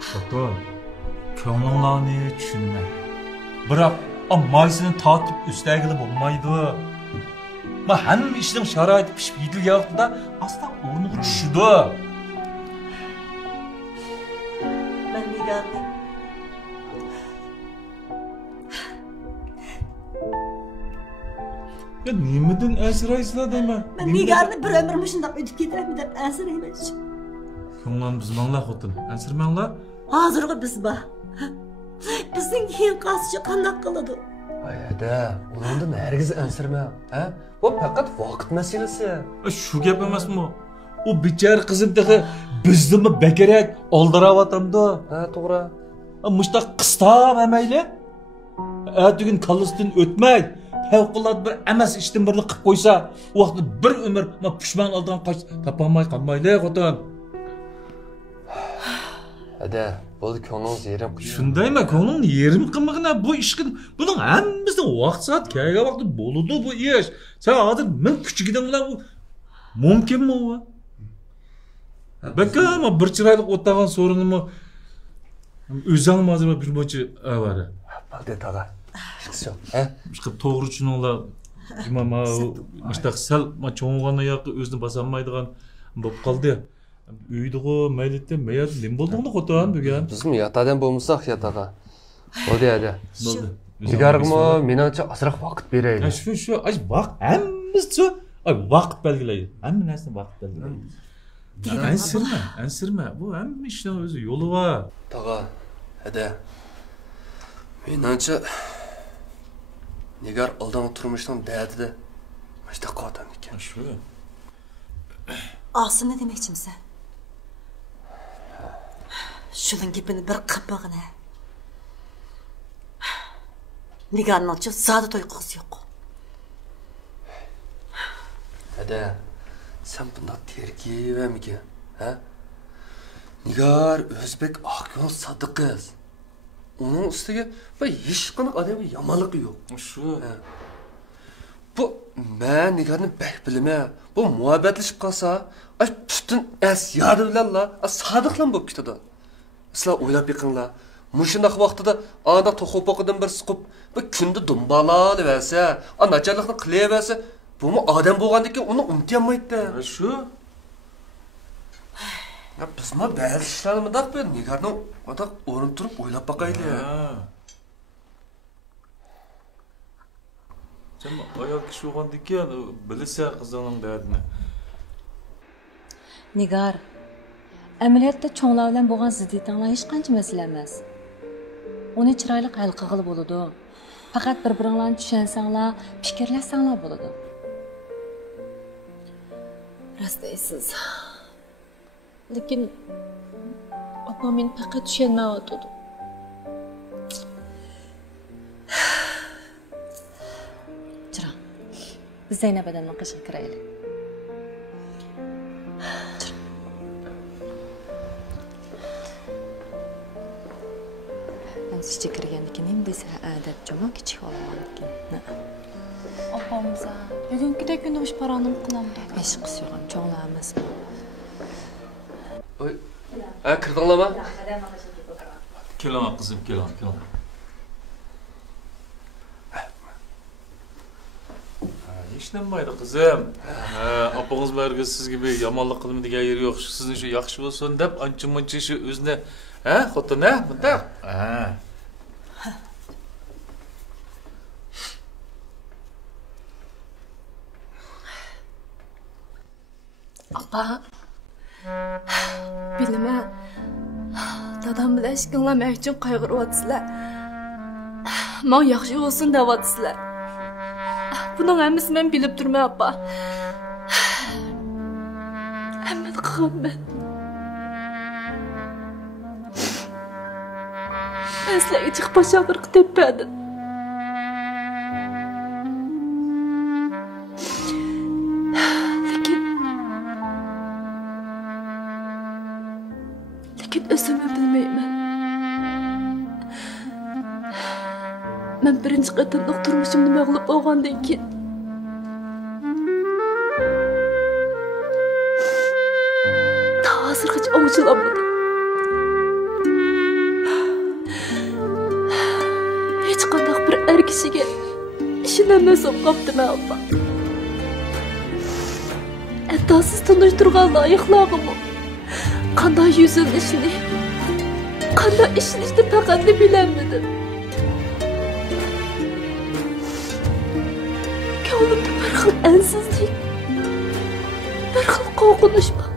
Bakın, ko'nglingizni tushunman. Biroq, maysini tatib üstəgili bo'lmaydi. Ma hamma ishning sharoiti pishib yetilgan vaqtida asta o'rniga tushidi. Ben Nigar'ni Ya nimadan asraysizlar deyman? Ben Nigar'ni bir ömrümü şundan ödüp getirem deb ansirayman. Ko'nglim bizmanglar xotin. Ansirmanglar. Hozirgi biz bor. Bizning keyin qasichi qanday qiladi? Ayda, undan hergiz ansirma, ha? Bu faqat vaqt masalasi. Shu gap emasmi? O bichar qizim dahi bizni bekarak oldiravatamdi. Ha, to'g'ri. Mushta qistab emayli. Atugin kallasidan o'tmay, favqulodda bir emas ishdan birini qilib qo'ysa, u vaqtda bir umr pushman oldidan qoch topolmay qolmaydi, xotin. Ada, bo'ldi ko'nglingiz yerim qildi. Shundaymi, ko'ngling yerim qilmag'ina bu ishga buning hammasidan vaqt soat kelgan vaqtda bo'ladi bu ish. Sen hozir men kuchigiding bilan bu mumkinmi u? Bakka ama bir chiroyli o'tgan so'rinimi o'zing hozir bir bochi avara. Bo'ldi tog'a. Hech yo'q, ha? Chiqib to'g'ri tushuninglar. Mana mushtaq sal cho'ng'ana yoqqa o'zini bosolmaydigan bo'lib qoldi. Uydigo maylitte mayat nim bo'ldingmi xotin bugun? Bizmi yatadan bo'lmasak yataga. Bo'ldi ada. Bo'ldi. Nigarg'imi meningcha ozroq vaqt beraylik. Shu vaqt hammasi vaqt belgilaydi. Hamma narsa vaqt belgilaydi. Ansirma. Bu hamma ishning o'zi yo'li bor. Tog'a, ada. Meningcha Nigar oldingi turmushning da'dida mana qo'rqdim ekan. Shu. Aslı ne demekçimse? Şunun gibini bir qıpığına. Nigar'ın açı sadı uykusu yok. Ada, sen bunda tergivemiga, ha? Nigar Özbek Akyol sadık kız. Onun üstüge hiç qanaq adamı yamanlığı yok. Shu. Bu men Nigar'ni bek bilime. Bu muhabbetleşip kalsa, bütün yadı bilenla sadıqlan bo'lib ketadi. Sizlar o'ylab yiqinglar. Mushundaq vaqtida anda to'qib o'qidan bir siqib, bu kunda dumbalani versa, nachalikni qilaversa, bu mu odam bo'lgandan keyin uni unutolmaydi. Shu. Ya bizma ba'zi ishlarni mundaq bir Nigarni odaq o'rin turib o'ylab boqaylik. Sen ayol kishi bo'lgandan keyin bilsa qizning dardini. Nigar, amaliyotda cho'nglar bilan bo'lgan ziddiyatinglar hech qancha masala emas. Uni chiroyli hal qilib bo'ladi. Faqat bir-biringlarni tushunsanglar, fikrlashsanglar bo'ladi. Rost deysiz. Lekin opam meni faqat tushunmayotdi. Chira. Biz Zaynab odamni qishga kiraylik. Sizce kirgandan keyin endi sira adab jamo kichik olaman ekan. Opamza, bugünkidek kunda ush paranim qilamdi. Hech qisi yo'q, cho'nglar emasmi? Oy. Kirdinglarmi? Keling qizim, keling. Hech nimaydi qizim. Opangiz barga siz gibi yomonlik qilmaydigan yeri yo'q. Sizning shu yaxshi bo'lsin deb ancha-muncha shu o'zini, xotini, bunda. Apa, bilmem. Dadam bilan ishqilmak uchun qayg'uryapsizlar. Men yaxshi bo'lsin deyapsizlar. Buning hammasi men bilib turman, apa. Hammani qilganman. Men sizlarga chiqib boshaqir teppadim. Lekin o'zimni bilmayman. Men birinchi qatimliq turmushimni mag'lub bo'lgandan keyin hozirgacha o'ng'ishlanmadim. İşinlemez olqaptım abba. Hatta siz tanıştırgan layıqlağımı, qanday yüzülüşünü, qanday işinişni faqatli bilenmedim. Ko'nglimda bir xil ansizlik, bir xil qo'rqinish bor.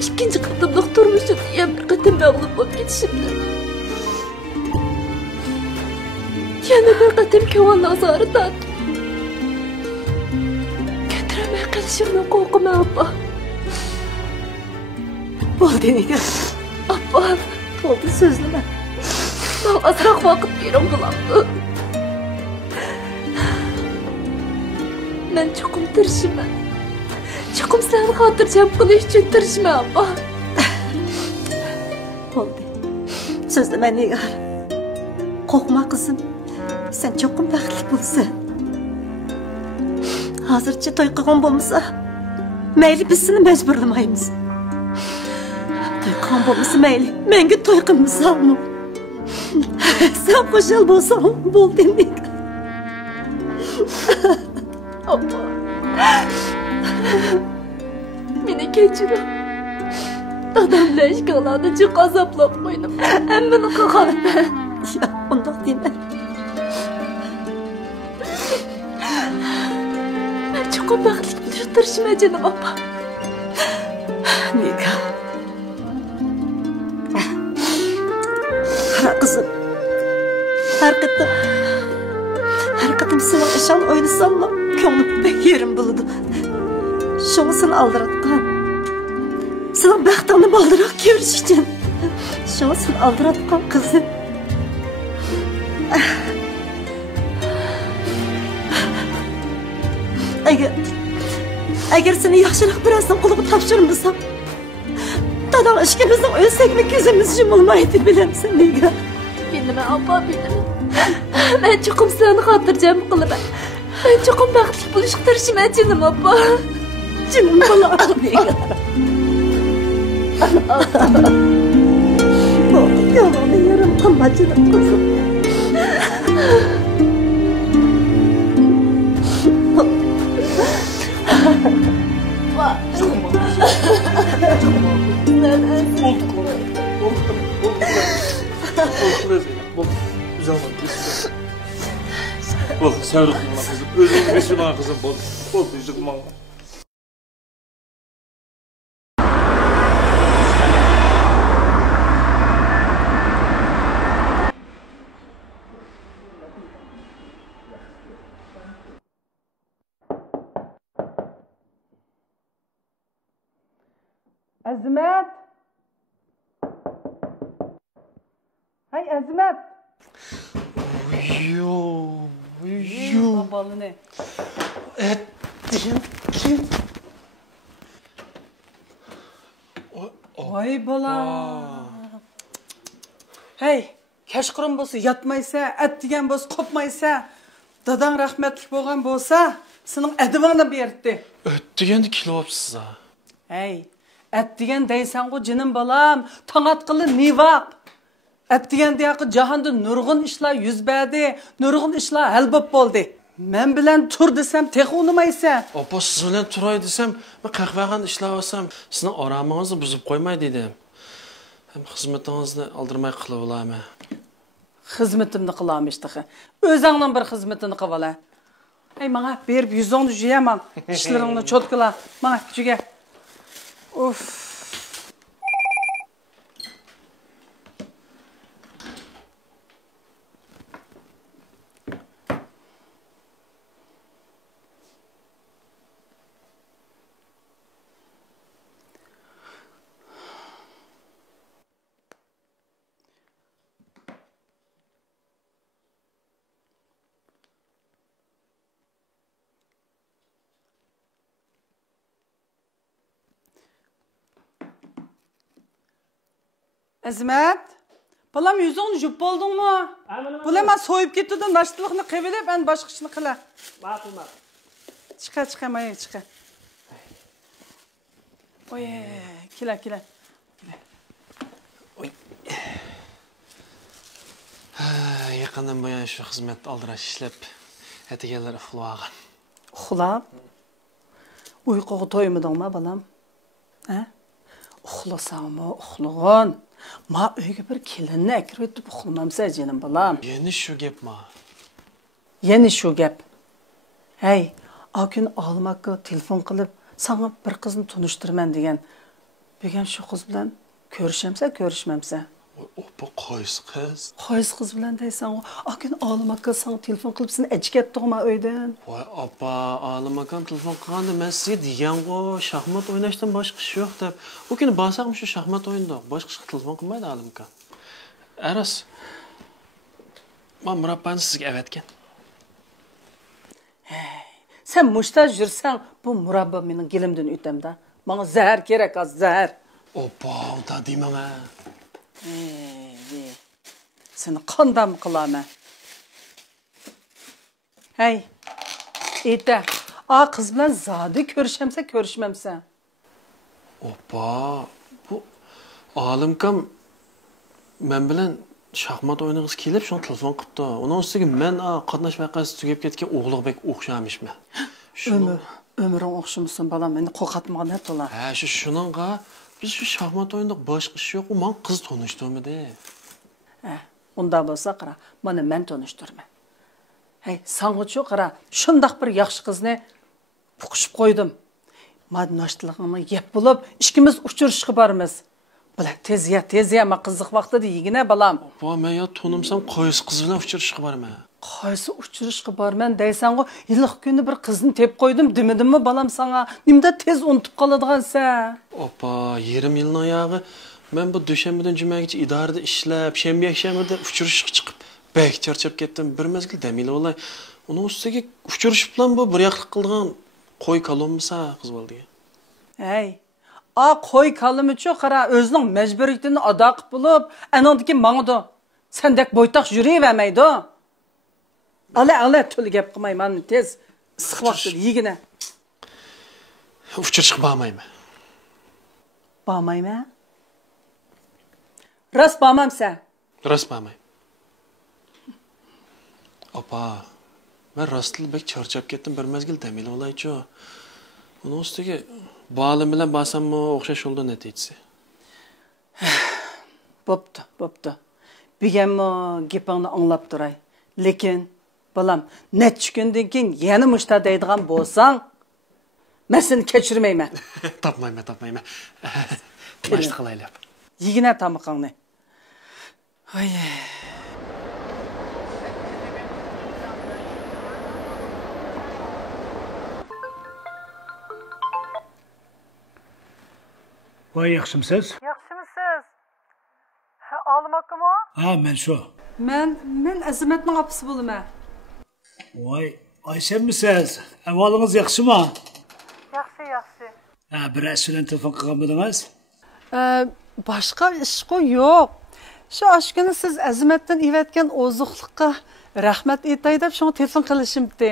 İkinci qatımlıq turmuşum diye bir qatim məğlub bo'lib ketishimdi. Yana bir qatim ko'ngil azori tatdim. Ko'taramay qolishimdan qo'rqaman abba. Bo'ldi nega? Abba, bo'ldi so'zlama. Men ozroq vaqt bering bo'lamdi. Men cho'qim tirishman. Cho'qim seni xotirjam qilish uchun tirishman abba. Bo'ldi. So'zlama Nigar. Qo'rqma qizim. Sen cho'qim baxtli bo'lsan. Hozircha to'y qilgan bo'lmasa, mayli biz seni majburlamaymiz. To'y qilgan bo'lmasa mayli, menga to'y qilmasanmi? Sen qo'shil bo'lsang bo'ldi Nigar. Abba. Meni kechiring. Dadamla ishqalarni jiq azoblab qo'ydim. Hammani qilganman. Ya, undoq dema. Men cho'qim baxtli bo'lishga tirishman jinim abba. Nega? Qara qizim. Har qatim seni ishon o'ynasammi, ko'nglim pek yerim bo'ladi. Şunu seni aldıratkan. Sana baxtını baldırak görüş için. Şunu seni aldıratkan kızım. Eğer seni yaxşılık birazdan kuluğu tapşırmasam, dadam aşkımızdan ölsek mi gözümüz yumulmaydı bilemsin Niga. Bilmem abba bilmem. Ben çokum seni hatırcam kılıbım. Ben çokum baxtlı buluşuq tırışım canım abba. Canım balam Niga. Yalanı yarım ama canım kızım. Bol, sevrik kılma kızım. Özünü beşilan kızım bol. Bol, yıkma. Azmat! Hay Azmat! Uyuyor. Babalı ne? Kim? Vay bala. Hey, keşkırın bolsa yatmaysa, et degen bolsa kopmaysa, dadan rahmetlik bolgan bolsa, senin edibana berdi. Et degende kilopsiz ha. Hey, et degen deysen o canım balam, tanatqılı nivaq. Et degen deyaqı jahanda nurg'un ishlar yuz berdi, nurg'un ishlar hal bo'lib bo'ldi. Men bilan tur desam, tex unamaysan. Opa, siz bilan turay desam, men qahvaxonada ishlab olsam, sizni oramingizni buzib qo'ymay dedim. Hem xizmatingizni aldirmay qilib olaman. Xizmatimni qilamishdi. O'zingning bir xizmatini qilib ola. Ey, menga berib 110 juyaman. Ishlaringni cho'tkala. Mana kuchiga. Uf. Azmat, balam 110 jup boldun mu? Bular men so'yib ketdim, nashtilikni qilib, men boshqa ishni qila. Ma'qulman. Chiqa, maya chiqa. Oy, kela. Oy. Yaqindan buyon shu xizmat aldirash ishlab, ataganlar uxlagan. Uxlab? Uyquga to'ymadingmi, balam? Ha? Uxlasangmi, uxlagan. Ma uyga bir kelinni akirib o'tib uxlamamsa, jinim balam. Yana shu gapmi? Yana shu gap. Hey, o kun Olmakka telefon qilib, sana bir qizni tunishtiraman degan. Begam shu qiz bilan ko'rishamsa, ko'rishmamsa? Bu qaysi qiz? Qaysi qiz bilan deysan? O kun Olmakka sana telefon qilib, seni echkatdingmi uydan? Voy, opa, Olimakam telefon qilganda men sizga degan-ku, shaxmat o'ynashdan boshqa ish yo'q deb. U kuni borsaqmi shu shaxmat o'yinda, boshqa ishga telefon qilmaydi Olimakam. Aras. Men murabbani sizga avatgan. Sen mushtaj yursan, bu murabba mening gilimdan o'tamda. Menga zahar kerak, az zahar. Opa, uda demama. Seni qandam qilaman. Hey, ayta, a qiz bilan zodi ko'rishamsa, ko'rishmamsa? Opa, bu Olimkam men bilan shaxmat o'ynag'isi kelib, shuni telefon qilibdi. Uning ustiga men qatnash vaqasi tugab ketgan o'g'liqbek o'xshamishmi? Ömrün o'xshamasin balam, meni qo'rqatmoqdan to'la. Ha, shuningga biz shu shaxmat o'yinida boshqa ish yo'q, men qiz tanishtirmadi. Ha, unda bo'lsa qara, mana men tanishtirman. Hey, sanğıçı qara, shundoq bir yaxshi qizni puqishib qo'ydim. Men noshtaligimni yeb bo'lib, ikkimiz uchrashishga boramiz. Bular tezya, men qiziq vaqtida yigina balam. Opa, men yo tanimsam qaysi qiz bilan uchrashishga borman? Qaysi uchrashishga borman deysan-ku, yillik kuni bir qizni tep qo'ydim demidimmi balam sana? Nimda tez unutib qoladigansan? Opa, yarım yilning oyog'i men bu dushanbadan jumagacha idorada ishlab, shanba yakshanbada uchrashishga chiqib, bek charchab ketdim. Bir mezgil damila bo'lay. Uning ustiga uchrashib bilan bu bir yoqlik qilgan qo'y kalomsa qiz bo'ldi. Hey, a qo'y kalimichi qara, o'zining majburiyatini ado qilib bo'lib, anandiki mangdi. Sendek boytaq yuravermaydi. Ala tül gap qilmayman, tez issiq vaqtida yigina. Uchrashib bormayman. Bormayman? Rost bormamsa? Rost bormay. Opa, men rostli bek charchab ketdim, bir mezgil damila olaychi. Uning ustiga bolim bilan borsammi o'xshash yo'lda natijasi. Bo'pti. Bigammi gapingni anglab turay. Lekin balam, necha kundan keyin yana mushta deydigan bo'lsang, men seni kechirmayman. Topmayman. Nashta qilaylik. Yigina tamoqingni. Voy. Voy, yaxshimisiz? Yaxshimisiz? Ha, Olmakmi? Ha, men shu. Men Azimatning opasi bo'laman. Voy, Ayşemisiz? Ahvolingiz yaxshimi? Yaxshi. Ha, bir bilan telefon qilgan bo'ldingiz? Boshqa ish yo'q. Shu oshkuni siz Azimatdan evatgan oziqlikqa rahmat aytay deb shunga telefon qilishimdi.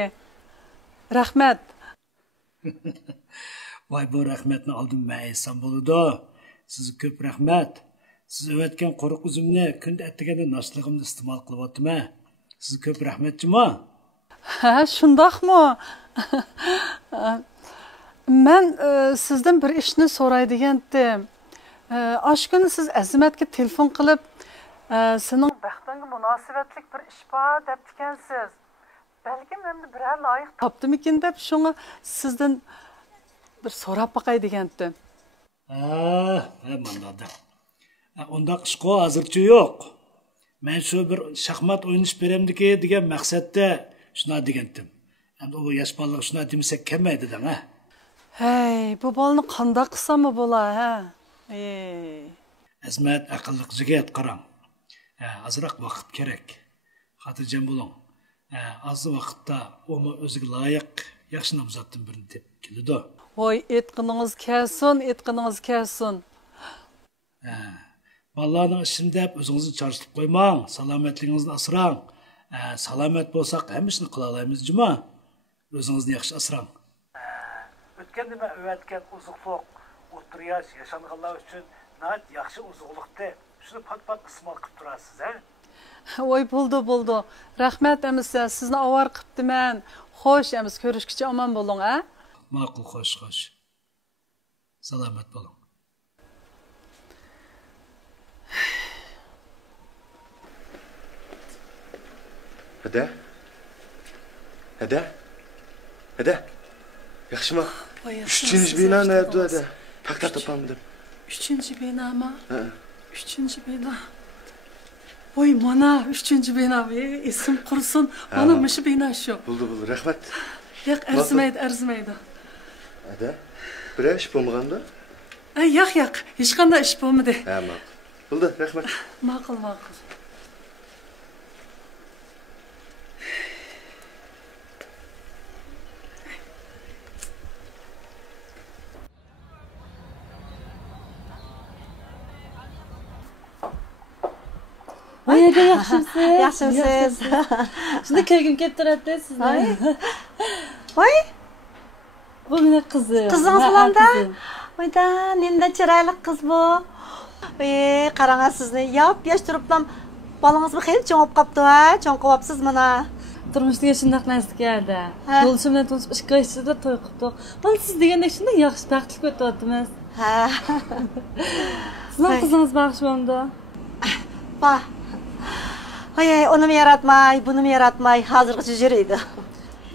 Rahmat. Voy, bu rahmatni oldin men aytsam bo'ladi. Sizga ko'p rahmat. Siz evatgan quruq uzumni kunda attiganda noshligimni iste'mol qilyapman. Sizga ko'p rahmatchimi? Ha, shundoqmi? Men sizdan bir ishni so'raydigan edim. Oshkuni siz Azimatga telefon qilib, sening baxtingga munosabatlik bir ish bor deb ekansiz. Balki menda biror loyiq topdimikin deb shunga sizdan bir so'rab boqay degan edim. Mana. Undaq ish hozircha yo'q. Men shu bir shaxmat o'ynash beramdiki degan maqsadda shuna degandim. Endi u yosh bolalar shuna demasak kelmaydi-da, ha. Hey, bu bolani qanday qilsam bo'lar, ha? Azmat aqlli qizga qarang. Azroq vaqt kerak. Xotirjam bo'ling. Az vaqtda uni o'ziga loyiq yaxshi nomzoddan birini deb keladi. Voy, etqiningiz kelsin. Bolalarning ishini deb o'zingizni charchitib qo'ymang. Salomatligingizni asrang. Salomat bo'lsak, hammasini qila olamiz, juma. O'zingizni yaxshi asrang. O'tgan nima o'tgan uzuqliq, o'tirish yashanganlar uchun nat yaxshi uzuqliqda shuni pat-pat iste'mol qilib turasiz, ha? Oy bo'ldi. Rahmat emisa, sizni avar qipdiman. Xo'sh, emis ko'rishguncha omon bo'ling, ha? Ma'qul, xo'sh. Salomat bo'ling. Hadi. Yaxshimi? 3-bino nerede hadi? Paqa topamadım. 3-binomi? Ha. 3-bino. Oy, mana 3-bino, esim qursin. Mana mush bino shu. Bo'ldi, rahmat. Yo'q, arzimaydi. Hadi. Bir ish bo'lmaganda? Yo'q, hech qanday ish bo'lmadi. Ha, ma'qul. Bo'ldi, rahmat. Ma'qul. Voy, yaxshimisiz? Yaxshimisiz. Shunda kelgim kelib turadi sizni. Voy, Bu meni qizim. qizingiz bilan-da? Voyda, nenda chiroyli qiz bu. Qarang sizni, yosh turiblam. Bolangiz bir xeyli cho'ngib qopti, ha? Cho'ng qopsiz mana. Turmushga shunday narsa keldi. Yo'lishim bilan tanishib 2 oy ichida to'y qildik. Mana siz degandek shunday yaxshi baxtli o'tyapmiz. Ha. Sizning qizingiz baxshi bo'ldi. Va. Ay, onu mu yaratmay, bunu mu yaratmay, hazırgıcı jüriydi.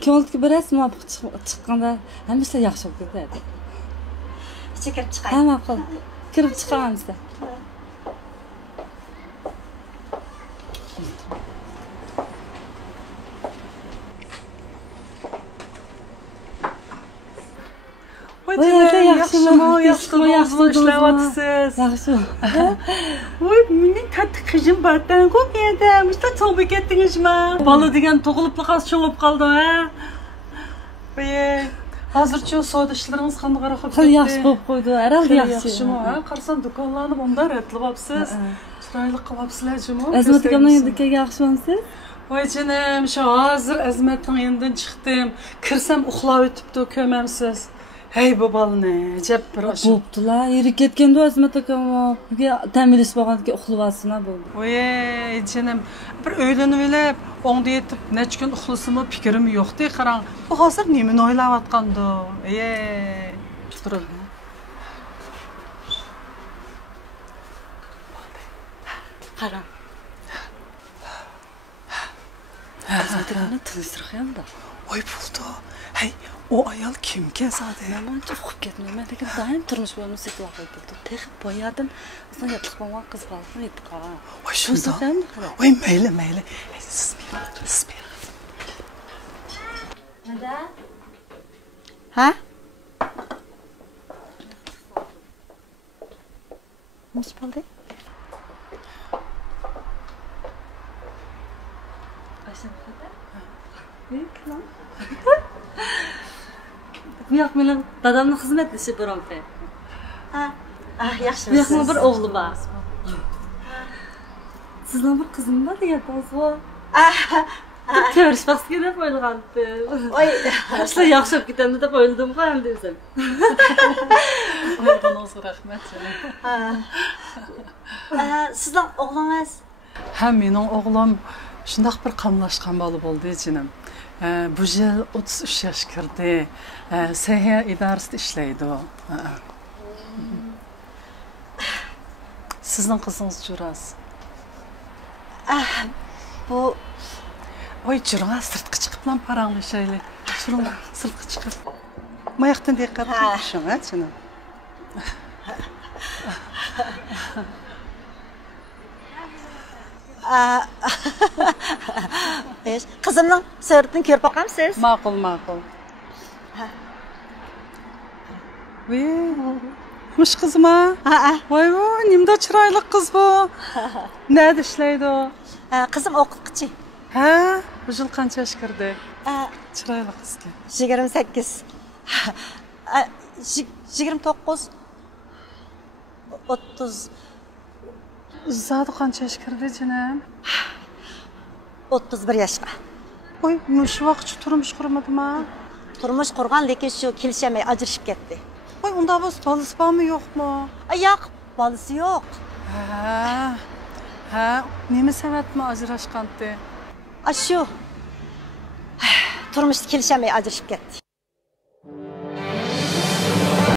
Ko'ngilga bir rasm olib chiqqanda hammasi yaxshi bo'lib ketadi. İçe kirib chiqay. Ha, ma'qul. Kirib chiqamiz. Voy, yaxshimi, ishlayapsiz. Yaxshi. Voy, mening katta qizim bardan ko'p edi. Mushta cho'g'ib ketdingizmi? Bola degan tug'ilib cho'ngib qoldi, ha? Voy, hozircha savdo ishlaringiz qanday ketdi? Yaxshi bo'lib qo'ydi. Herhalde Yaxshimi, ha? Qarasam do'konlarni bunda retlabsiz. Chiroyli qilyapsizlar-jimi? Azmat akamning yandiga yaxshimisiz? Voy jinim, shu hozir Azmatning yonidan chiqdim. Kirsam uxlab o'tibdi, ko'mamsiz. Hey bu balni, jab bir osh. Bo'ptilar, yeri ketganda Azmat akam buga ta'minlash bo'lganki uxlayapsizlar bo'ldi. Voy, jinim, bir o'ylanib olib, o'ngda yetib, necha kun uxlasam fikrim yo'qdi, qarang. Bu hozir nimani o'ylayotgandi? Turib. Qarang. Azmat akamni tinchtirganda. Voy bo'ldi. Hey, o ayol kimga zade? Mancha uxib ketmayman degan doim turmush bo'lmay setib qo'yibdi. Texib boyadim, o'zim yotib qolgan qiz bolani yetib qolgan. Voy shunda. Voy mayli. Siz bir. Nada? Ha? Nima bo'ldi? Bu yoq mening dadamning xizmatdoshi bironta. Yaxshi. Bu yoqning bir o'g'li bor. Sizning bir qizingiz bor deyapsiz-ku. Ko'rishmoq kerak o'ylagandim. Voy, Ishlar yaxshi bo'lib ketadi deb o'yladim-ku endi o'zim. Voy, bunga rahmat. Sizning o'g'lingiz? Ha, mening o'g'lim shundoq bir qamlashgan bola bo'ldi, jinim. Bu yil 33 yosh kirdi. Sayha idorasida ishlaydi. Sizning qizingiz Juras. Bu Voy, Juras sirtqa chiqib bilan paranglashaylik. Shuni sirtqa chiqib. Mayaqdan diqqat qilishim, ha, jinim. Qizimning suratini ko'rib boqamsiz? Ma'qul. Voy, mush qizmi? Voy, nimda chiroyli qiz bu. Nerede ishlaydi o? Qizim o'qituvchi. Ha, bu yil qancha yosh kirdi? Chiroyli qizga. 28. 29. 30. Zodi qancha yosh kirdi, jinim? 31 yoshga. Voy, mush vaqtcha turmush qurmadimi? Turmush qurgan, lekin shu kelishamay ajrashib ketdi. Voy, unda bolasi bormi yo'qmi? Yo'q, bolasi yo'q. Ha. Ha, nima sababmi ajrashqandi? Shu. Turmushda kelishmay ajrashib ketdi.